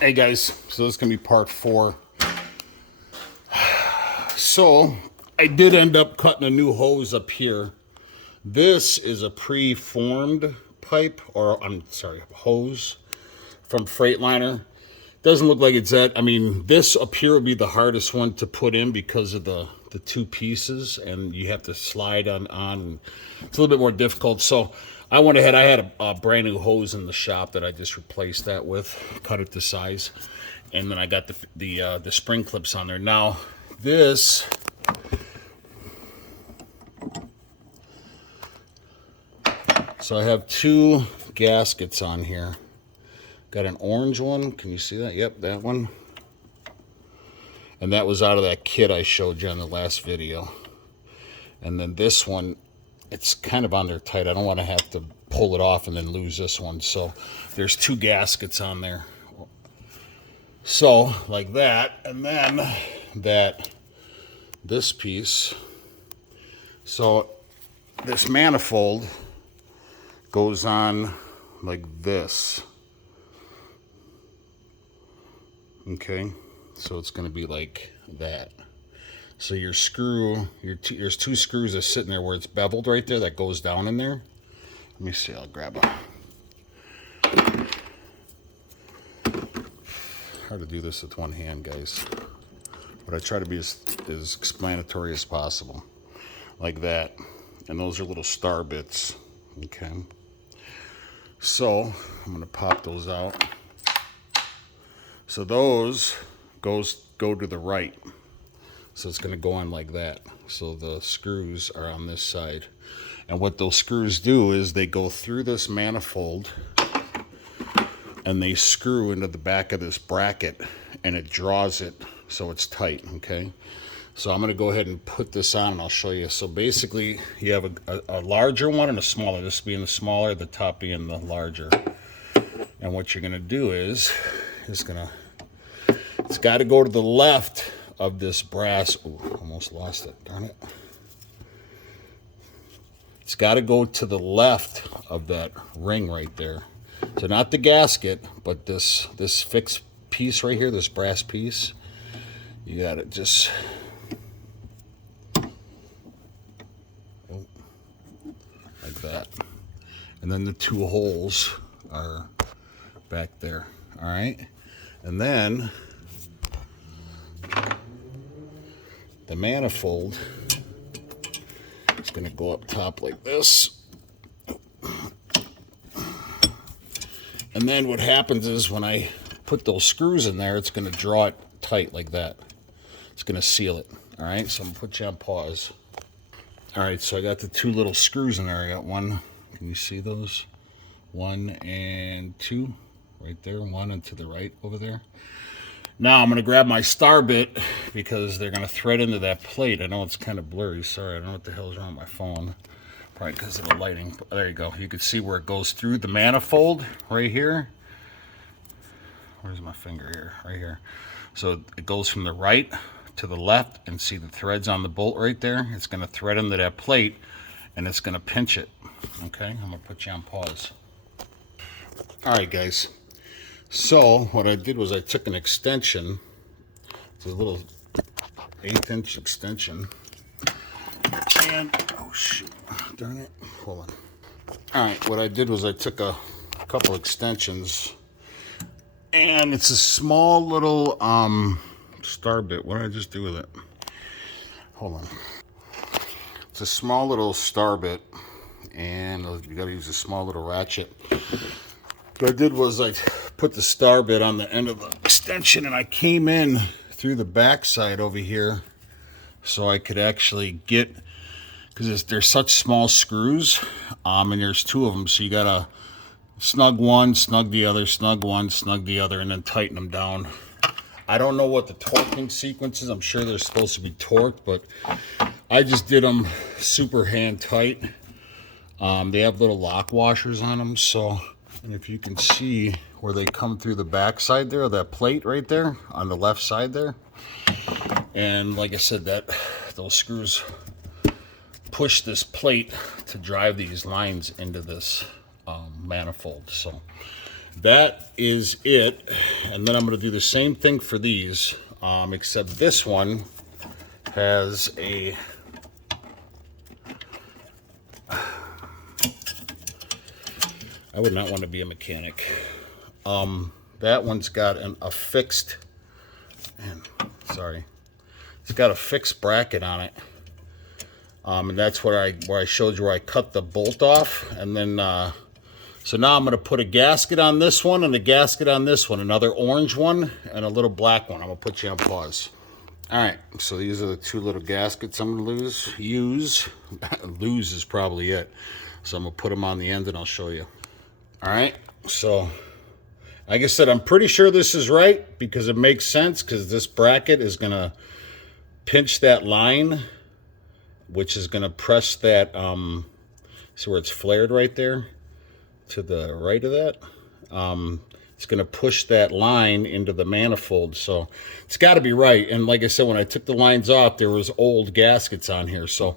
Hey guys, so this is gonna be part 4. So I did end up cutting a new hose up here. This is a pre-formed pipe, or I'm sorry, hose from Freightliner. Doesn't look like it's that. I mean, this up here would be the hardest one to put in because of the two pieces, and you have to slide on. It's a little bit more difficult. So I went ahead. I had a brand new hose in the shop that I just replaced that with, cut it to size, and then I got the spring clips on there. Now this. So I have 2 gaskets on here. Got an orange one. Can you see that? Yep, that one. And that was out of that kit I showed you in the last video. And then this one, it's kind of on there tight. I don't want to have to pull it off and then lose this one. So there's 2 gaskets on there. So like that. And then this piece. So this manifold goes on like this. Okay, so it's going to be like that. So your screw, there's 2 screws that's sitting there where it's beveled right there that goes down in there. Let me see, I'll grab a. Hard to do this with one hand, guys. But I try to be as explanatory as possible. Like that. And those are little star bits. Okay. So I'm going to pop those out. So those go to the right. So it's going to go on like that. So the screws are on this side. And what those screws do is they go through this manifold and they screw into the back of this bracket and it draws it so it's tight, okay? So I'm going to go ahead and put this on and I'll show you. So basically you have a larger one and a smaller. This being the smaller, the top being the larger. And what you're going to do is it's got to go to the left of this brass. Ooh, almost lost it, darn it. It's got to go to the left of that ring right there. So not the gasket, but this fixed piece right here, this brass piece. You got to just like that. And then the 2 holes are back there. All right. And then the manifold is going to go up top like this. And then what happens is when I put those screws in there, it's going to draw it tight like that. It's going to seal it. All right, so I'm going to put you on pause. All right, so I got the 2 little screws in there. I got one. Can you see those? 1 and 2 right there. 1 and to the right over there. Now I'm going to grab my star bit because they're going to thread into that plate. I know it's kind of blurry. Sorry, I don't know what the hell's wrong with my phone. Probably because of the lighting. There you go. You can see where it goes through the manifold right here. Where's my finger here? Right here. So it goes from the right to the left, and see the threads on the bolt right there? It's going to thread into that plate and it's going to pinch it. Okay, I'm going to put you on pause. All right, guys. So what I did was I took an extension. It's a little 1/8-inch extension. And, oh shoot, darn it. Hold on. All right, what I did was I took a couple extensions. And it's a small little star bit. What did I just do with it? Hold on. It's a small little star bit, and you got to use a small little ratchet. What I did was I put the star bit on the end of the extension, and I came in through the back side over here, so I could actually get, because they're such small screws, and there's 2 of them, so you gotta snug one, snug the other, snug one, snug the other, and then tighten them down. I don't know what the torquing sequence is. I'm sure they're supposed to be torqued, but I just did them super hand tight. They have little lock washers on them, so, and if you can see where they come through the back side there, that plate right there on the left side there. And like I said, those screws push this plate to drive these lines into this manifold. So that is it. And then I'm going to do the same thing for these, except this one has a... I would not want to be a mechanic. That one's got a fixed... Sorry. It's got a fixed bracket on it. And that's where I showed you where I cut the bolt off. And then, so now I'm going to put a gasket on this one and a gasket on this one. Another orange one and a little black one. I'm going to put you on pause. All right, so these are the two little gaskets I'm going to use. Lose is probably it. So I'm going to put them on the end and I'll show you. All right, so like I said, I'm pretty sure this is right because it makes sense because this bracket is going to pinch that line, which is going to press that, see where it's flared right there? To the right of that. It's going to push that line into the manifold, so it's got to be right. And like I said, when I took the lines off, there was old gaskets on here. So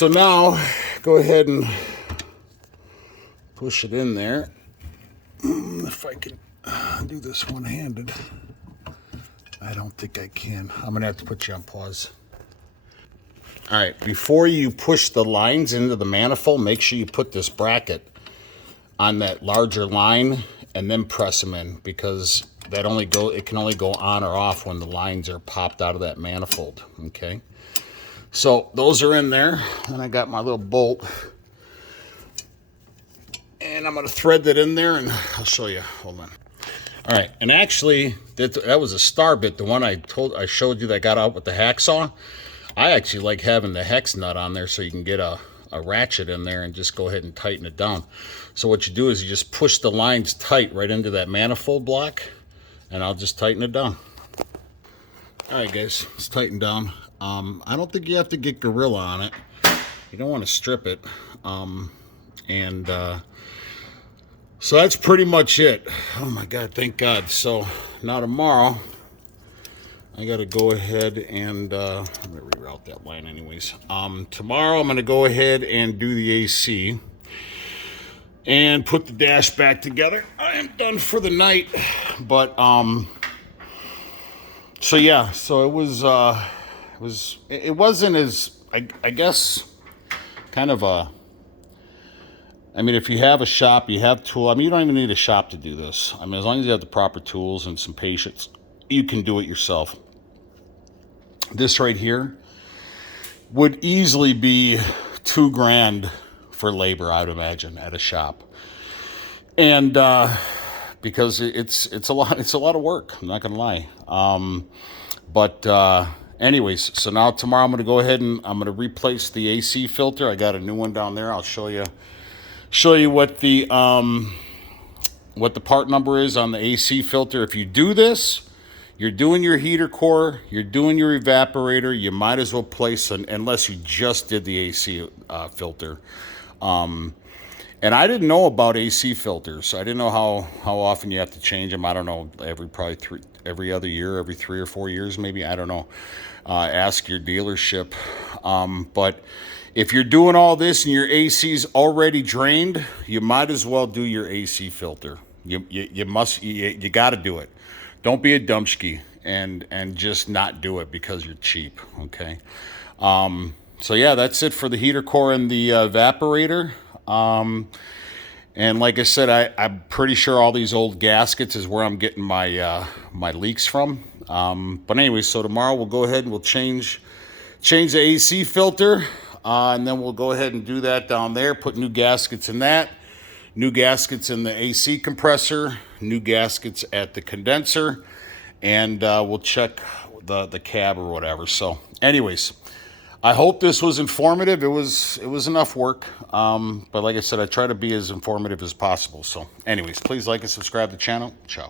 now, go ahead and push it in there. If I can do this one-handed. I don't think I can. I'm going to have to put you on pause. All right, before you push the lines into the manifold, make sure you put this bracket on that larger line and then press them in, because it can only go on or off when the lines are popped out of that manifold, okay? So those are in there, and I got my little bolt. And I'm going to thread that in there, and I'll show you. Hold on. All right, and actually, that was a star bit, the one I showed you that got out with the hacksaw. I actually like having the hex nut on there so you can get a ratchet in there and just go ahead and tighten it down. So what you do is you just push the lines tight right into that manifold block, and I'll just tighten it down. All right, guys, it's tightened down. I don't think you have to get Gorilla on it. You don't want to strip it. So that's pretty much it. Oh my God, thank God. So now tomorrow, I got to go ahead and, I'm going to reroute that line anyways. Tomorrow I'm going to go ahead and do the AC and put the dash back together. I am done for the night, but, so yeah, so it wasn't as, I guess, kind of I mean, if you have a shop, you have tool. I mean, you don't even need a shop to do this. I mean, as long as you have the proper tools and some patience, you can do it yourself. This right here would easily be $2,000 for labor, I would imagine, at a shop. And because it's a lot of work. I'm not gonna lie. Anyways, so now tomorrow I'm gonna go ahead and I'm gonna replace the AC filter. I got a new one down there. I'll show you what the part number is on the AC filter. If you do this, you're doing your heater core, you're doing your evaporator, you might as well place unless you just did the AC filter. And I didn't know about AC filters. I didn't know how often you have to change them. I don't know, every other year, every 3 or 4 years maybe, I don't know. Ask your dealership. But if you're doing all this and your AC's already drained, you might as well do your AC filter. You got to do it. Don't be a dumpski and just not do it because you're cheap, okay? So yeah, that's it for the heater core and the evaporator. And like I said, I'm pretty sure all these old gaskets is where I'm getting my my leaks from. But anyway, so tomorrow we'll go ahead and we'll change the AC filter. And then we'll go ahead and do that down there, put new gaskets in that, new gaskets in the AC compressor, new gaskets at the condenser, and we'll check the cab or whatever. So anyways, I hope this was informative. It was enough work, but like I said, I try to be as informative as possible. So anyways, please like and subscribe to the channel. Ciao.